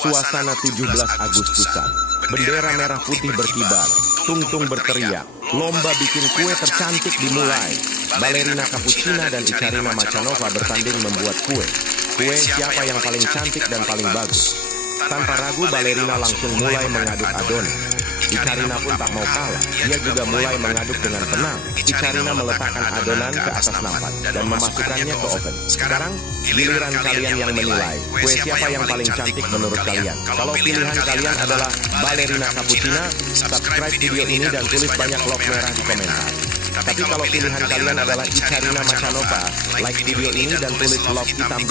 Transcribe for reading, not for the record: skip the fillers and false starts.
Suasana 17 Agustusan. Bendera merah putih berkibar, tungtung berteriak, lomba bikin kue tercantik dimulai. Balerina Capuchina dan Icarina Macanova bertanding membuat kue. Kue siapa yang paling cantik dan paling bagus. Tanpa ragu balerina langsung mulai mengaduk adonan. Icarina pun tak mau kalah, dia juga mulai mengaduk dengan tenang. Icarina meletakkan adonan ke atas nampan dan memasukkannya ke oven. Sekarang, giliran kalian yang menilai, kue siapa yang paling cantik menurut kalian. Kalau pilihan kalian adalah Balerina Capuchina, subscribe video ini dan tulis banyak love merah di komentar. Tapi kalau pilihan kalian adalah Icarina Macanova, like video ini dan tulis love hitam di